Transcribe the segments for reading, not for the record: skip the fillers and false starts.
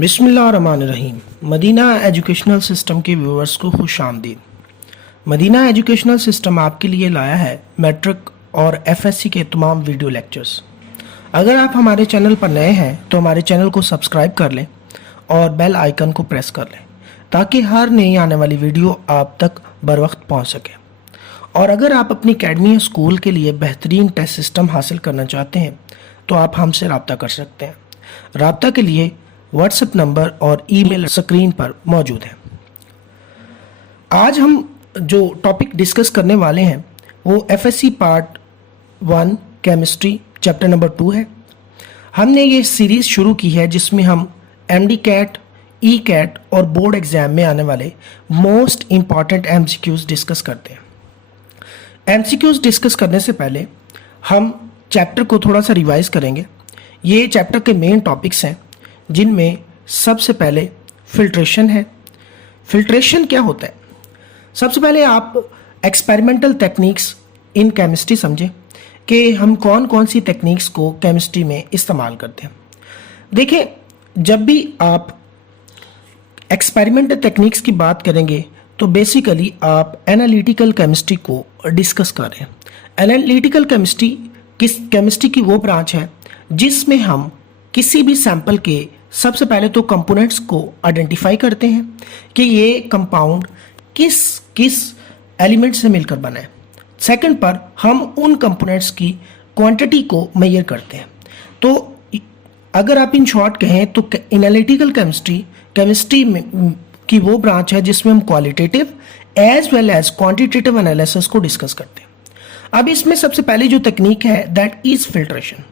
बिस्मिल्लाहिर्रहमानिर्रहीम। Medina educational system के viewers को खुश आमदीद। मदीना एजुकेशनल सिस्टम आपके लिए लाया है मैट्रिक और एफएससी के तमाम वीडियो लेक्चर्स। अगर आप हमारे चैनल पर नए हैं तो हमारे चैनल को सब्सक्राइब कर लें और बेल आइकन को प्रेस कर लें ताकि हर नई आने वाली वीडियो आप तक बर वक्त पहुँच सके। और अगर आप अपनी अकेडमी या स्कूल के लिए बेहतरीन टेस्ट सिस्टम हासिल करना चाहते हैं तो आप हमसे रब्ता कर सकते हैं। रब्ता के लिए व्हाट्सएप नंबर और ईमेल स्क्रीन पर मौजूद है। आज हम जो टॉपिक डिस्कस करने वाले हैं वो FSc part 1 chemistry chapter number 2 है। हमने ये सीरीज़ शुरू की है जिसमें हम एमडी कैट, ई कैट और बोर्ड एग्ज़ाम में आने वाले मोस्ट इम्पॉर्टेंट एमसीक्यूज़ डिस्कस करते हैं। एमसीक्यूज़ डिस्कस करने से पहले हम चैप्टर को थोड़ा सा रिवाइज करेंगे। ये चैप्टर के मेन टॉपिक्स हैं जिनमें सबसे पहले फिल्ट्रेशन है। फिल्ट्रेशन क्या होता है? सबसे पहले आप एक्सपेरिमेंटल टेक्निक्स इन केमिस्ट्री समझें कि हम कौन कौन सी टेक्निक्स को केमिस्ट्री में इस्तेमाल करते हैं। देखें, जब भी आप एक्सपेरिमेंटल टेक्निक्स की बात करेंगे तो बेसिकली आप एनालिटिकल केमिस्ट्री को डिस्कस कर रहे हैं। एनालिटिकल केमिस्ट्री की वो ब्रांच है जिसमें हम किसी भी सैंपल के सबसे पहले तो कंपोनेंट्स को आइडेंटिफाई करते हैं कि ये कंपाउंड किस किस एलिमेंट से मिलकर बना है। सेकंड पर हम उन कंपोनेंट्स की क्वांटिटी को मेजर करते हैं। तो अगर आप इन शॉर्ट कहें तो एनालिटिकल केमिस्ट्री में की वो ब्रांच है जिसमें हम qualitative as well as quantitative analysis को डिस्कस करते हैं। अब इसमें सबसे पहली जो तकनीक है दैट इज फिल्ट्रेशन।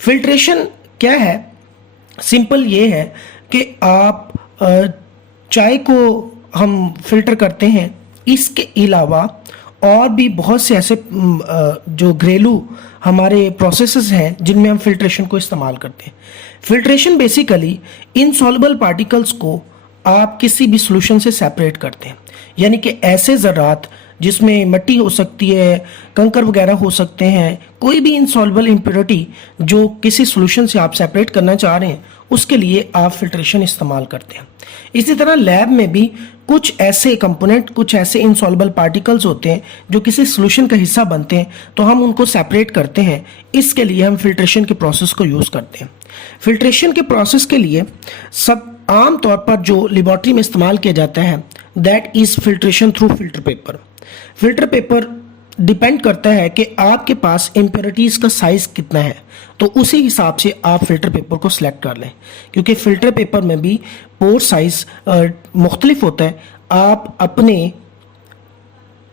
फिल्ट्रेशन क्या है? सिंपल ये है कि आप चाय को हम फिल्टर करते हैं, इसके अलावा और भी बहुत से ऐसे जो घरेलू हमारे प्रोसेसेस हैं जिनमें हम फिल्ट्रेशन को इस्तेमाल करते हैं। फिल्ट्रेशन बेसिकली इनसॉल्युबल पार्टिकल्स को आप किसी भी सॉल्यूशन से सेपरेट करते हैं, यानी कि ऐसे ज़रात जिसमें मिट्टी हो सकती है, कंकर वगैरह हो सकते हैं, कोई भी इनसॉल्युबल इम्प्योरिटी जो किसी सॉल्यूशन से आप सेपरेट करना चाह रहे हैं उसके लिए आप फिल्ट्रेशन इस्तेमाल करते हैं। इसी तरह लैब में भी कुछ ऐसे कंपोनेंट, कुछ ऐसे इनसॉल्युबल पार्टिकल्स होते हैं जो किसी सॉल्यूशन का हिस्सा बनते हैं तो हम उनको सेपरेट करते हैं। इसके लिए हम फिल्ट्रेशन के प्रोसेस को यूज़ करते हैं। फिल्ट्रेशन के प्रोसेस के लिए सब आम तौर पर जो लेबॉर्ट्री में इस्तेमाल किया जाता है that is filtration through filter paper. Filter paper depend करता है कि आपके पास इम्प्योरिटीज़ का साइज़ कितना है, तो उसी हिसाब से आप फिल्टर पेपर को सिलेक्ट कर लें, क्योंकि फिल्टर पेपर में भी पोर साइज़ मुख्तलिफ होता है। आप अपने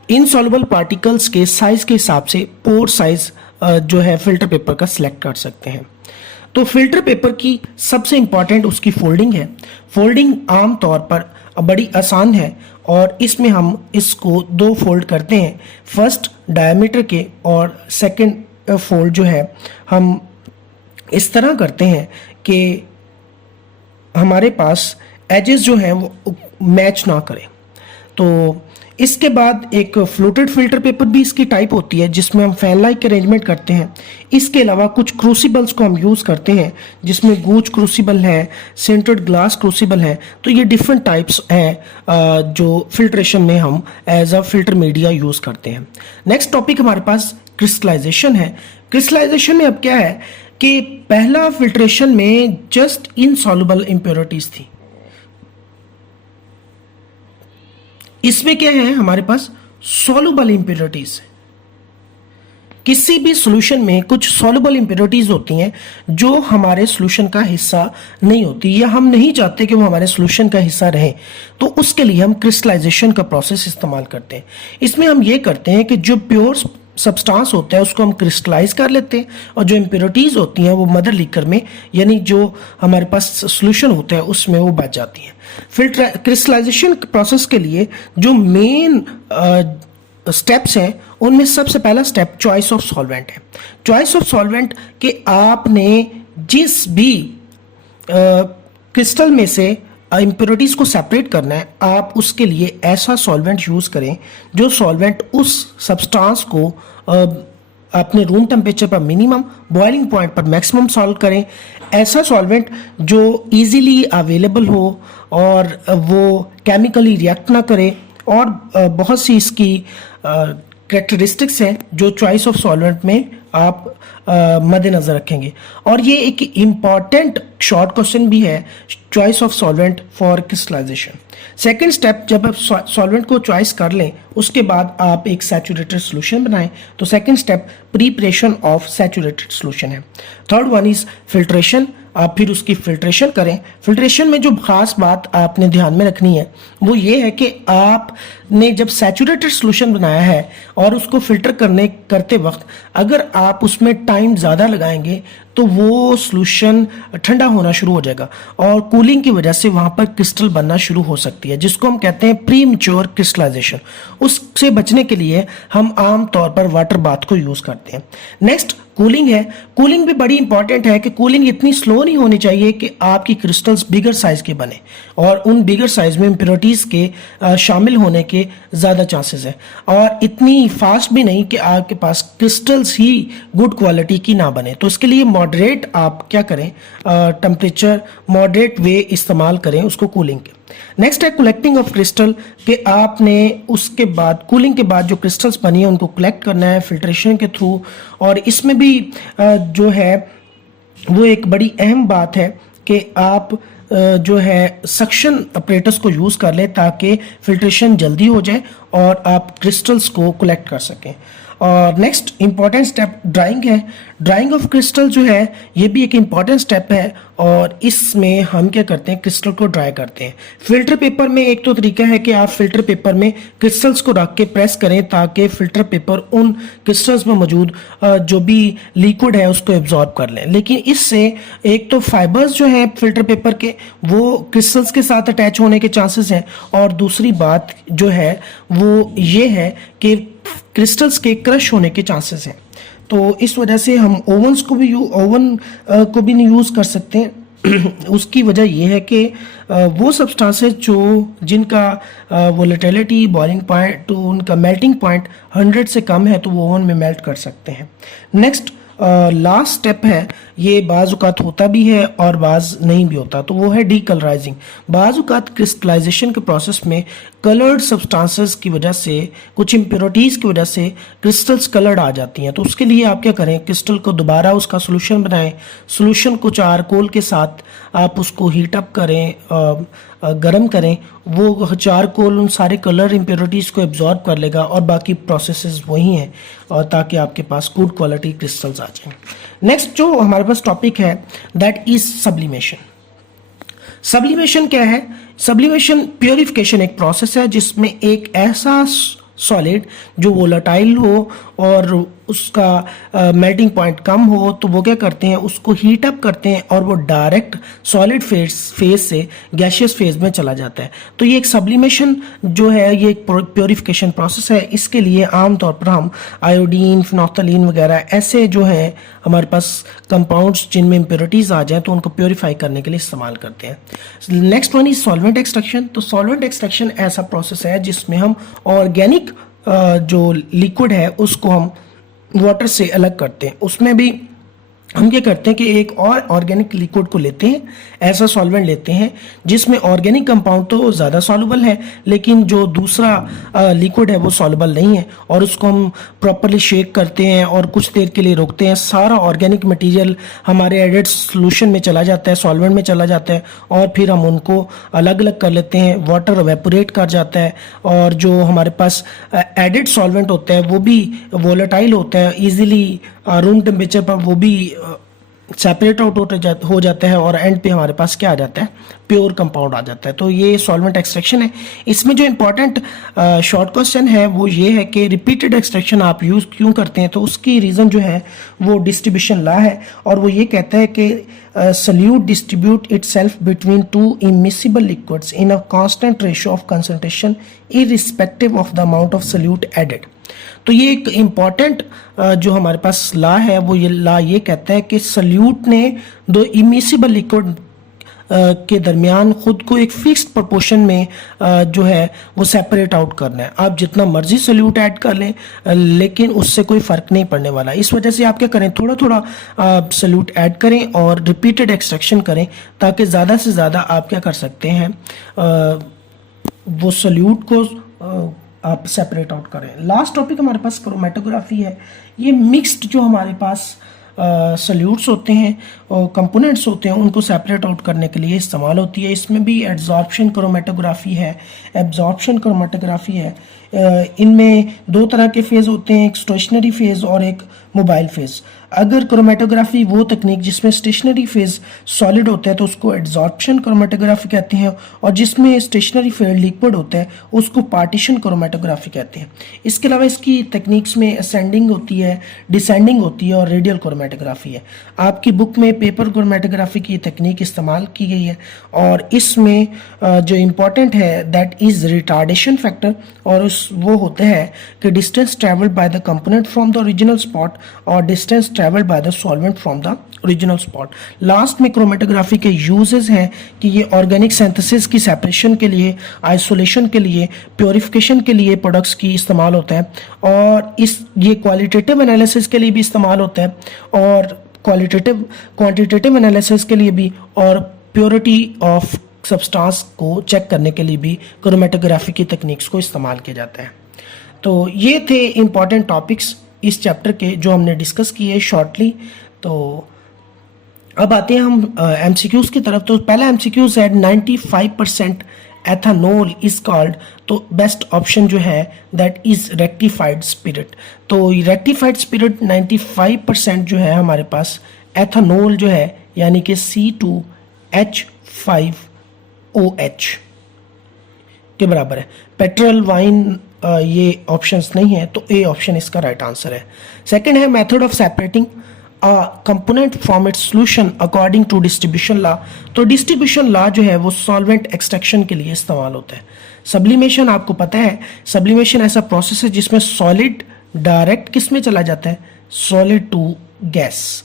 इनसॉल्युबल पार्टिकल्स के साइज़ के हिसाब से पोर साइज़ जो है फिल्टर पेपर का सिलेक्ट कर सकते हैं। तो फिल्टर पेपर की सबसे इम्पॉर्टेंट उसकी फोल्डिंग है। फोल्डिंग आम तौर पर बड़ी आसान है और इसमें हम इसको 2 फोल्ड करते हैं, फर्स्ट डायमीटर के और सेकंड फोल्ड जो है हम इस तरह करते हैं कि हमारे पास एजेस जो हैं वो मैच ना करें। तो इसके बाद एक फ्लोटेड फिल्टर पेपर भी इसकी टाइप होती है जिसमें हम फैन लाइक अरेंजमेंट करते हैं। इसके अलावा कुछ क्रूसिबल्स को हम यूज़ करते हैं जिसमें गूज क्रूसिबल है, सेंटर्ड ग्लास क्रूसिबल है। तो ये डिफरेंट टाइप्स हैं जो फिल्ट्रेशन में हम as a filter media use करते हैं। नेक्स्ट टॉपिक हमारे पास क्रिस्टलाइजेशन है। क्रिस्टलाइजेशन में अब क्या है कि पहला फिल्ट्रेशन में जस्ट इनसॉल्युबल इम्प्योरिटीज़ थी। इसमें क्या है, हमारे पास सॉल्युबल इम्प्योरिटीज। किसी भी सॉल्यूशन में कुछ सॉल्युबल इम्प्योरिटीज होती हैं जो हमारे सॉल्यूशन का हिस्सा नहीं होती या हम नहीं चाहते कि वो हमारे सॉल्यूशन का हिस्सा रहें, तो उसके लिए हम क्रिस्टलाइजेशन का प्रोसेस इस्तेमाल करते हैं। इसमें हम ये करते हैं कि जो प्योर सब्सटेंस होता है उसको हम क्रिस्टलाइज कर लेते हैं और जो इम्प्योरिटीज़ होती हैं वो मदर लीकर में, यानी जो हमारे पास सॉल्यूशन होता है उसमें वो बच जाती हैं। फिल्टर क्रिस्टलाइजेशन प्रोसेस के लिए जो मेन स्टेप्स हैं उनमें सबसे पहला स्टेप चॉइस ऑफ सॉल्वेंट है। चॉइस ऑफ सॉल्वेंट कि आपने जिस भी क्रिस्टल में से इम्प्योरिटीज़ को सेपरेट करना है, आप उसके लिए ऐसा सॉल्वेंट यूज़ करें जो सॉल्वेंट उस सब्सटेंस को अपने रूम टेम्परेचर पर मिनिमम, बॉइलिंग पॉइंट पर मैक्सिमम सॉल्व करें। ऐसा सॉल्वेंट जो इजीली अवेलेबल हो और वो केमिकली रिएक्ट ना करे, और बहुत सी इसकी कैरेक्टरिस्टिक्स हैं जो चॉइस ऑफ सॉल्वेंट में आप मद्देनज़र रखेंगे। और ये एक इम्पॉर्टेंट शॉर्ट क्वेश्चन भी है, choice of solvent for crystallisation. Second step, जब आप सॉल्वेंट को चॉइस कर लें उसके बाद आप एक सैचुरेटेड सोल्यूशन बनाएं, तो second step preparation of saturated solution है। थर्ड वन इज फिल्ट्रेशन, आप फिर उसकी फिल्ट्रेशन करें। फिल्ट्रेशन में जो खास बात आपने ध्यान में रखनी है वो ये है कि आपने जब सैचुरेटेड सोल्यूशन बनाया है और उसको फिल्टर करते वक्त अगर आप उसमें टाइम ज़्यादा लगाएंगे तो वो सोल्यूशन ठंडा होना शुरू हो जाएगा और कूलिंग की वजह से वहाँ पर क्रिस्टल बनना शुरू हो सकती है, जिसको हम कहते हैं प्री मैच्योर क्रिस्टलाइजेशन। उससे बचने के लिए हम आम तौर पर वाटर बाथ को यूज़ करते हैं। नेक्स्ट कूलिंग है। कूलिंग भी बड़ी इंपॉर्टेंट है कि कूलिंग इतनी स्लो नहीं होनी चाहिए कि आपकी क्रिस्टल्स बिगर साइज के बने और उन बिगर साइज में इम्प्योरिटीज़ के शामिल होने के ज़्यादा चांसेस है, और इतनी फास्ट भी नहीं कि आपके पास क्रिस्टल्स ही गुड क्वालिटी की ना बने। तो इसके लिए मॉडरेट आप क्या करें, टेम्परेचर मॉडरेट वे इस्तेमाल करें उसको कूलिंग के। नेक्स्ट है कलेक्टिंग ऑफ क्रिस्टल, कि आपने उसके बाद कूलिंग के बाद जो क्रिस्टल्स बनी है उनको कलेक्ट करना है फिल्ट्रेशन के थ्रू। और इसमें भी जो है वो एक बड़ी अहम बात है कि आप जो है सक्शन ऑपरेटर्स को यूज़ कर लें ताकि फिल्ट्रेशन जल्दी हो जाए और आप क्रिस्टल्स को कलेक्ट कर सकें। और नेक्स्ट इंपॉर्टेंट स्टेप ड्राइंग है। ड्राइंग ऑफ क्रिस्टल जो है ये भी एक इम्पॉर्टेंट स्टेप है, और इसमें हम क्या करते हैं, क्रिस्टल को ड्राई करते हैं। फिल्टर पेपर में एक तो तरीका है कि आप फिल्टर पेपर में क्रिस्टल्स को रख के प्रेस करें ताकि फिल्टर पेपर उन क्रिस्टल्स में मौजूद जो भी लिक्विड है उसको एब्जॉर्ब कर लें। लेकिन इससे एक तो फाइबर्स जो हैं फिल्टर पेपर के वो क्रिस्टल्स के साथ अटैच होने के चांसेस हैं, और दूसरी बात जो है वो ये है कि क्रिस्टल्स के क्रश होने के चांसेस हैं। तो इस वजह से हम ओवन को भी नहीं यूज़ कर सकते हैं। उसकी वजह यह है कि वो सब्सटेंसेस जिनका वोलेटिलिटी बॉइलिंग पॉइंट तो उनका मेल्टिंग पॉइंट 100 से कम है तो वो ओवन में मेल्ट कर सकते हैं। नेक्स्ट लास्ट स्टेप है, ये बाज़ औक़ात होता भी है और बाज़ नहीं भी होता, तो वो है डीकलराइजिंग। बाज़ औक़ात क्रिस्टलाइजेशन के प्रोसेस में कलर्ड सब्सटेंसेस की वजह से, कुछ इम्प्योरिटीज़ की वजह से क्रिस्टल्स कलर्ड आ जाती हैं। तो उसके लिए आप क्या करें, क्रिस्टल को दोबारा उसका सोल्यूशन बनाएं। सोल्यूशन को चारकोल के साथ आप उसको हीट अप करें, गर्म करें। वो चारकोल उन सारे कलर इम्प्योरिटीज़ को एब्जॉर्ब कर लेगा और बाकी प्रोसेसेस वही हैं, और ताकि आपके पास गुड क्वालिटी क्रिस्टल्स आ जाएं। नेक्स्ट जो हमारे पास टॉपिक है दैट इज सब्लिमेशन। सब्लिमेशन क्या है? सब्लिमेशन प्योरिफिकेशन एक प्रोसेस है जिसमें एक ऐसा सॉलिड जो वोलेटाइल हो और उसका मेल्टिंग पॉइंट कम हो, तो वो क्या करते हैं, उसको हीट अप करते हैं और वो डायरेक्ट सॉलिड फेज से गैशियस फेज में चला जाता है। तो ये एक सब्लिमेशन जो है ये एक प्योरिफिकेशन प्रोसेस है। इसके लिए आमतौर पर हम आयोडीन, फिनोल्फ्थालीन वगैरह ऐसे जो हैं हमारे पास कंपाउंड्स जिनमें इम्प्योरिटीज़ आ जाएं तो उनको प्योरीफाई करने के लिए इस्तेमाल करते हैं। Next one is solvent extraction. तो सॉल्वेंट एक्सट्रैक्शन ऐसा प्रोसेस है जिसमें हम ऑर्गेनिक जो लिक्विड है उसको हम वाटर से अलग करते हैं। उसमें भी हम क्या करते हैं कि एक और ऑर्गेनिक लिक्विड को लेते हैं, ऐसा सॉल्वेंट लेते हैं जिसमें ऑर्गेनिक कंपाउंड तो ज़्यादा सॉल्युबल है लेकिन जो दूसरा लिक्विड है वो सॉल्युबल नहीं है, और उसको हम प्रॉपरली शेक करते हैं और कुछ देर के लिए रोकते हैं। सारा ऑर्गेनिक मटेरियल हमारे एडेड सोल्यूशन में चला जाता है, सॉल्वेंट में चला जाता है, और फिर हम उनको अलग अलग कर लेते हैं। वाटर एवेपोरेट कर जाता है और जो हमारे पास एडेड सॉल्वेंट होता है वो भी वोलेटाइल होता है, ईजिली रूम टेम्परेचर पर वो भी सेपरेट आउट हो जाता है, और एंड पे हमारे पास क्या आ जाता है, प्योर कंपाउंड आ जाता है। तो ये सॉल्वेंट एक्सट्रैक्शन है। इसमें जो इंपॉर्टेंट शॉर्ट क्वेश्चन है वो ये है कि रिपीटेड एक्सट्रैक्शन आप यूज़ क्यों करते हैं। तो उसकी रीज़न जो है वो डिस्ट्रीब्यूशन लॉ है, और वो ये कहता है कि solute distribute itself between two immiscible liquids in a constant ratio of concentration irrespective of the amount of solute added. तो ये एक इम्पॉर्टेंट जो हमारे पास लॉ है वो ये लॉ ये कहता है कि सल्यूट ने दो इमिसिबल लिक्विड के दरमियान खुद को एक फिक्स्ड प्रोपोर्शन में जो है वो सेपरेट आउट करना है। आप जितना मर्जी सोल्यूट ऐड कर लें लेकिन उससे कोई फ़र्क नहीं पड़ने वाला। इस वजह से आप क्या करें, थोड़ा थोड़ा सोल्यूट ऐड करें और रिपीटेड एक्सट्रैक्शन करें ताकि ज़्यादा से ज़्यादा आप क्या कर सकते हैं, वो सोल्यूट को आप सेपरेट आउट करें। लास्ट टॉपिक हमारे पास क्रोमेटोग्राफी है। ये मिक्स्ड जो हमारे पास सोल्यूट्स होते हैं और कंपोनेंट्स होते हैं उनको सेपरेट आउट करने के लिए इस्तेमाल होती है। इसमें भी एड्जॉर्प्शन क्रोमेटोग्राफी है, एब्जॉर्प्शन क्रोमेटोग्राफी है। इनमें दो तरह के फेज़ होते हैं, एक स्टेशनरी फेज़ और एक मोबाइल फेज़। अगर क्रोमेटोग्राफी वो तकनीक जिसमें स्टेशनरी फेज़ सॉलिड होता है तो उसको एड्जॉर्प्शन क्रोमेटोग्राफी कहते हैं, और जिसमें स्टेशनरी फेज़ लिक्विड होता है उसको पार्टीशन क्रोमेटोग्राफी कहते हैं। इसके अलावा इसकी तकनीक्स में असेंडिंग होती है, डिसेंडिंग होती है और रेडियल क्रोमेटोग्राफी है। आपकी बुक में पेपर क्रोमेटोग्राफी की तकनीक इस्तेमाल की गई है और इसमें जो इम्पोर्टेंट है दैट इज़ रिटार्डेशन फैक्टर, और वो होते हैं कि distance travelled by the component from the original spot और distance travelled by the solvent from the original spot. Last में क्रोमेटोग्राफी के यूजेस हैं कि ये ऑर्गेनिक सिंथेसिस की सेपरेशन के लिए, आइसोलेशन के लिए, प्योरिफिकेशन के लिए प्रोडक्ट्स की इस्तेमाल होता है, और ये क्वालिटेटिव एनालिसिस के लिए भी इस्तेमाल होता है और क्वांटिटेटिव एनालिसिस के लिए भी, और प्योरिटी ऑफ सब्सटेंस को चेक करने के लिए भी क्रोमेटोग्राफी की तकनीक्स को इस्तेमाल किया जाता है। तो ये थे इम्पॉर्टेंट टॉपिक्स इस चैप्टर के जो हमने डिस्कस किए शॉर्टली। तो अब आते हैं हम एमसीक्यूज़ की तरफ। तो पहला एमसीक्यूज़ है 95% एथानॉल इज कॉल्ड, तो बेस्ट ऑप्शन जो है दैट इज रेक्टिफाइड स्पिरिट। तो रेक्टिफाइड स्पिरिट 95% जो है हमारे पास एथानॉल जो है यानी कि C2H5OH के बराबर है। पेट्रोल, वाइन ये ऑप्शंस नहीं है, तो ए ऑप्शन इसका राइट आंसर है। सेकंड है method of separating component from its solution according to distribution law. तो डिस्ट्रीब्यूशन लॉ जो है वो सॉल्वेंट एक्सट्रैक्शन के लिए इस्तेमाल होता है। सब्लिमेशन आपको पता है, सब्लिमेशन ऐसा प्रोसेस है जिसमें सॉलिड डायरेक्ट किस में चला जाता है, solid to gas.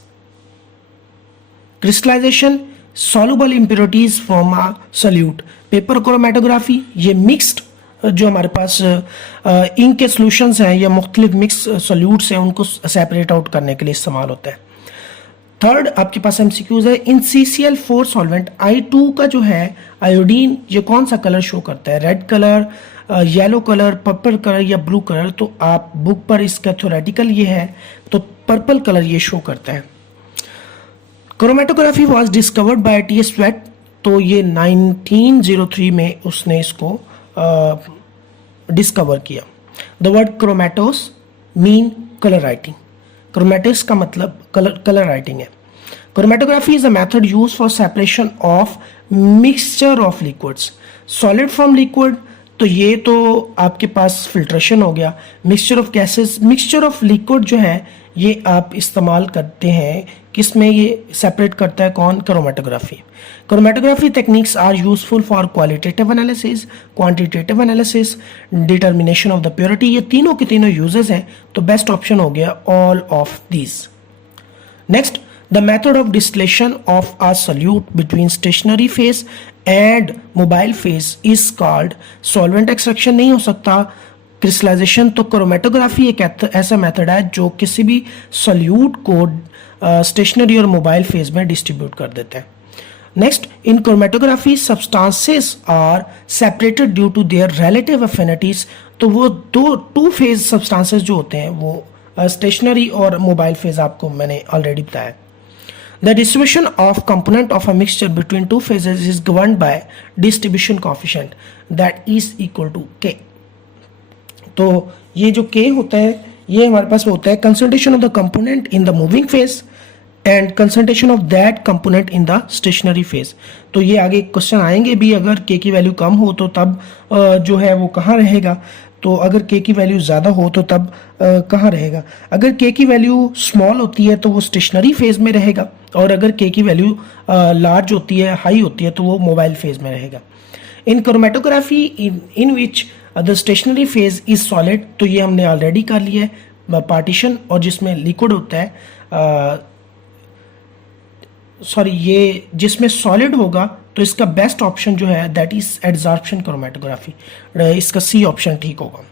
Crystallisation soluble impurities from a solute. Paper chromatography ये मिक्स्ड जो हमारे पास इंक के सॉल्यूशंस हैं या मुख्तलिफ मिक्स सोल्यूट्स हैं उनको सेपरेट आउट करने के लिए इस्तेमाल होता है। थर्ड आपके पास एमसीक्यूज है, इन CCl4 सॉल्वेंट I2 का जो है आयोडीन ये कौन सा कलर शो करता है, red colour, yellow colour, purple colour या ब्लू कलर। तो आप बुक पर इसका थ्योरेटिकल ये है तो पर्पल कलर ये शो करता है। Chromatography was discovered by T.S. Sweat, तो ये 1903 में उसने इसको डिस्कवर किया। The word chromatos mean colour writing. Chromatos का मतलब कलर राइटिंग है। Chromatography is a method use for separation of mixture of liquids, solid from liquid. तो ये तो आपके पास फिल्ट्रेशन हो गया। Mixture of gases, mixture of liquid जो है ये आप इस्तेमाल करते हैं किसमें, ये सेपरेट करता है कौन, chromatography. Chromatography techniques are useful for qualitative analysis, quantitative analysis, determination of the purity. ये तीनों के तीनों यूजेस हैं, तो बेस्ट ऑप्शन हो गया all of these. Next, the method of distillation of a solute between stationary phase and mobile phase is called, solvent extraction नहीं हो सकता, क्रिस्टलाइजेशन। तो क्रोमेटोग्राफी एक ऐसा मेथड है जो किसी भी सोल्यूट को स्टेशनरी और मोबाइल फेज में डिस्ट्रीब्यूट कर देते हैं। Next, in chromatography substances are separated due to their relative affinities. तो वो टू फेज सब्सटेंसेस जो होते हैं वो स्टेशनरी और मोबाइल फेज आपको मैंने ऑलरेडी बताया। The distribution of component of a mixture between two phases is governed by distribution coefficient that is equal to K. तो ये जो K होता है ये हमारे पास होता है concentration of the component in the moving phase and concentration of that component in the stationary phase. तो ये आगे क्वेश्चन आएंगे भी, अगर K की वैल्यू कम हो तो तब जो है वो कहाँ रहेगा, तो अगर K की वैल्यू ज़्यादा हो तो तब कहाँ रहेगा। अगर K की वैल्यू स्मॉल होती है तो वो स्टेशनरी फेज में रहेगा, और अगर K की वैल्यू लार्ज होती है, हाई होती है, तो वो मोबाइल फेज में रहेगा। In chromatography in which the stationary phase is solid, तो ये हमने ऑलरेडी कर लिया है पार्टीशन, और जिसमें लिक्विड होता है ये जिसमें सॉलिड होगा तो इसका बेस्ट ऑप्शन जो है दैट इज एडजॉर्प्शन क्रोमेटोग्राफी, इसका सी ऑप्शन ठीक होगा।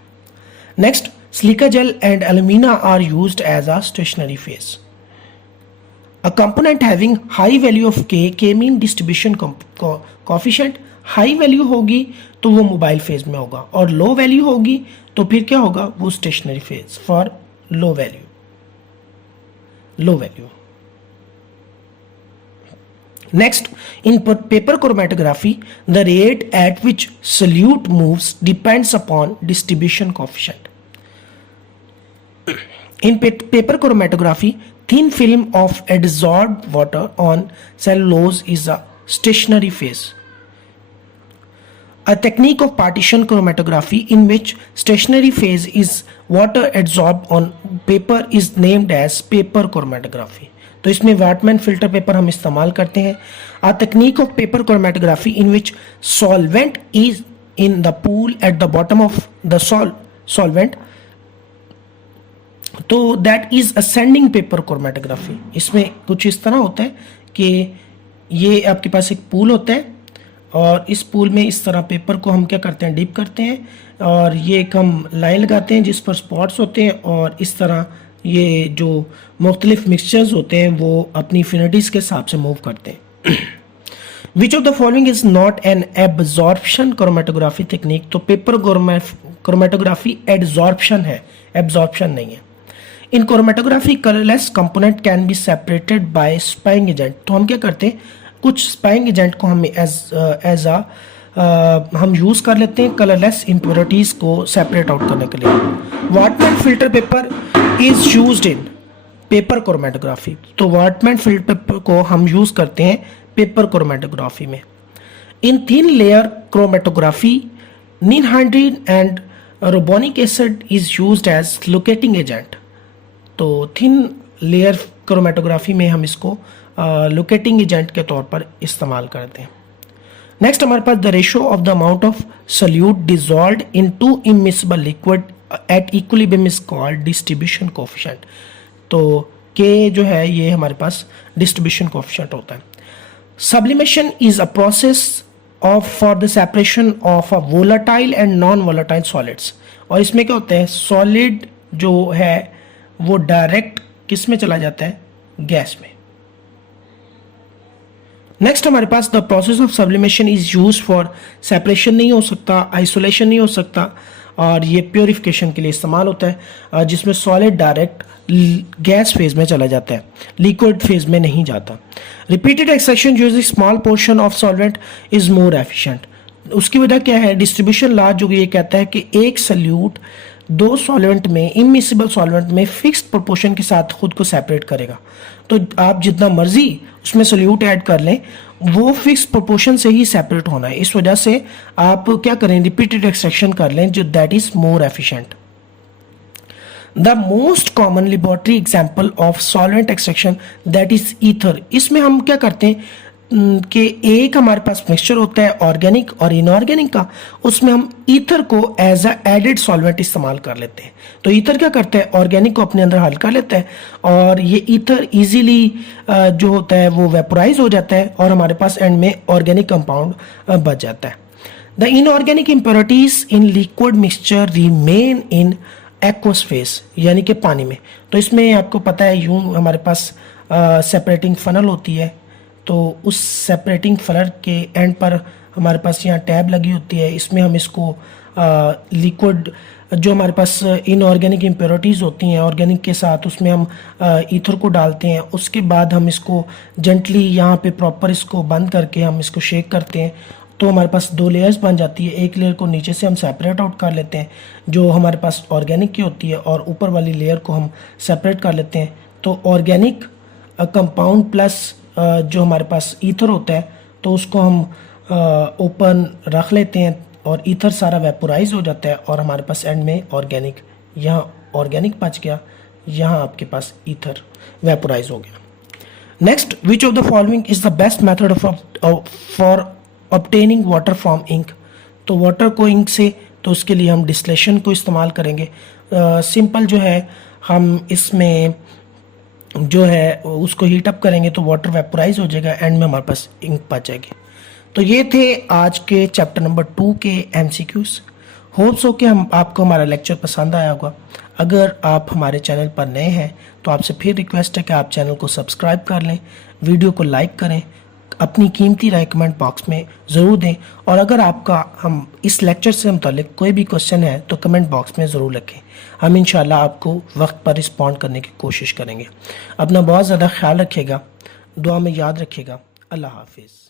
Next, silica gel and alumina are used as a stationary phase. A component having high value of K mean distribution coefficient, high value होगी तो वो मोबाइल फेज में होगा, और लो वैल्यू होगी तो फिर क्या होगा, वो stationary phase for low value. Next, in paper chromatography the rate at which solute moves depends upon distribution coefficient. In paper chromatography, thin film of adsorbed water on cellulose is a stationary phase. A technique of partition chromatography in which stationary phase is water adsorbed on paper is named as paper chromatography. तो इसमें Whatman filter paper हम इस्तेमाल करते हैं। A technique of paper chromatography in which solvent is in the pool at the bottom of the solvent, तो that is ascending paper chromatography. इसमें कुछ इस तरह होता है कि ये आपके पास एक पूल होता है और इस पूल में इस तरह पेपर को हम क्या करते हैं, डिप करते हैं, और ये एक हम लाइन लगाते हैं जिस पर स्पॉट्स होते हैं, और इस तरह ये जो मुख्तलिफ मिक्सचर्स होते हैं वो अपनी फिनिटीज़ के हिसाब से मूव करते हैं। Which of the following is not an absorption chromatography technique. तो पेपर क्रोमेटोग्राफी एब्जॉर्प्शन है, एब्जॉर्प्शन नहीं है। In chromatography colourless component can be separated by spraying agent. तो हम क्या करते हैं, कुछ स्पाइंग एजेंट को हम हम यूज़ कर लेते हैं कलरलेस इम्प्योरिटीज़ को सेपरेट आउट करने के लिए। Whatman filter paper is used in paper chromatography. तो वाटमैन फिल्टर पेपर को हम यूज़ करते हैं पेपर क्रोमेटोग्राफी में। In thin layer chromatography ninhydrin and rubeanic acid is used as locating agent. तो थिन लेयर क्रोमेटोग्राफी में हम इसको लोकेटिंग एजेंट के तौर पर इस्तेमाल करते हैं। नेक्स्ट हमारे पास the ratio of the amount of solute dissolved in two immiscible liquid at equilibrium is called distribution coefficient. तो के जो है ये हमारे पास डिस्ट्रीब्यूशन कोएफिशिएंट होता है। Sublimation is a process of for the separation of a volatile and non volatile solids. और इसमें क्या होता है, सॉलिड जो है वो डायरेक्ट किस में चला जाता है, गैस में। नेक्स्ट हमारे पास the process of sublimation is use for separation नहीं हो सकता, आइसोलेशन नहीं हो सकता, और ये प्योरिफिकेशन के लिए इस्तेमाल होता है, जिसमें सॉलिड डायरेक्ट गैस फेज में चला जाता है, लिक्विड फेज में नहीं जाता। Repeated extraction using small portion of solvent is more efficient. उसकी वजह क्या है, डिस्ट्रीब्यूशन लॉ जो ये कहता है कि एक सल्यूट दो सॉल्वेंट में, इमिसिबल सॉल्वेंट में फिक्स्ड प्रोपोर्शन के साथ खुद को सेपरेट करेगा। तो आप जितना मर्जी उसमें सॉल्यूट ऐड कर लें, वो फिक्स प्रोपोर्शन से ही सेपरेट होना है। इस वजह से आप क्या करें, रिपीटेड एक्सट्रैक्शन कर लें, जो that is more efficient. The most common laboratory example of solvent extraction that is ether. इसमें हम क्या करते हैं कि एक हमारे पास मिक्सचर होता है ऑर्गेनिक और इनऑर्गेनिक का, उसमें हम ईथर को एज अ एडेड सॉल्वेंट इस्तेमाल कर लेते हैं। तो ईथर क्या करता है, ऑर्गेनिक को अपने अंदर हल कर लेता है, और ये ईथर इजीली जो होता है वो वेपोराइज हो जाता है, और हमारे पास एंड में ऑर्गेनिक कंपाउंड बच जाता है। The inorganic impurities in liquid mixture remain in aqueous phase, यानी कि पानी में। तो इसमें आपको पता है यूं हमारे पास सेपरेटिंग फनल होती है, तो उस सेपरेटिंग फनल के एंड पर हमारे पास यहाँ टैब लगी होती है, इसमें हम इसको लिक्विड जो हमारे पास इनऑर्गेनिक इम्प्योरिटीज़ होती हैं ऑर्गेनिक के साथ, उसमें हम ईथर को डालते हैं। उसके बाद हम इसको जेंटली यहाँ पे प्रॉपर इसको बंद करके हम इसको शेक करते हैं, तो हमारे पास दो लेयर्स बन जाती है। एक लेयर को नीचे से हम सेपरेट आउट कर लेते हैं जो हमारे पास ऑर्गेनिक की होती है, और ऊपर वाली लेयर को हम सेपरेट कर लेते हैं। तो ऑर्गेनिक कंपाउंड प्लस जो हमारे पास ईथर होता है, तो उसको हम ओपन रख लेते हैं, और ईथर सारा वेपोराइज हो जाता है, और हमारे पास एंड में ऑर्गेनिक, यहाँ ऑर्गेनिक बच गया, यहाँ आपके पास ईथर वेपोराइज हो गया। Next, which of the following is the best method for obtaining water from ink. तो वाटर को इंक से, तो उसके लिए हम डिस्टिलेशन को इस्तेमाल करेंगे। सिंपल जो है, हम इसमें जो है उसको हीट अप करेंगे तो वाटर वेपोराइज हो जाएगा, एंड में हमारे पास इंक बच जाएगी। तो ये थे आज के चैप्टर नंबर 2 के एमसीक्यूज। होप्स हो कि हम आपको हमारा लेक्चर पसंद आया होगा। अगर आप हमारे चैनल पर नए हैं तो आपसे फिर रिक्वेस्ट है कि आप चैनल को सब्सक्राइब कर लें, वीडियो को लाइक करें, अपनी कीमती राय कमेंट बॉक्स में ज़रूर दें, और अगर आपका हम इस लेक्चर से मुतालिक कोई भी क्वेश्चन है तो कमेंट बॉक्स में ज़रूर रखें। हम इंशाल्लाह आपको वक्त पर रिस्पॉन्ड करने की कोशिश करेंगे। अपना बहुत ज़्यादा ख्याल रखिएगा, दुआ में याद रखिएगा। अल्लाह हाफिज़।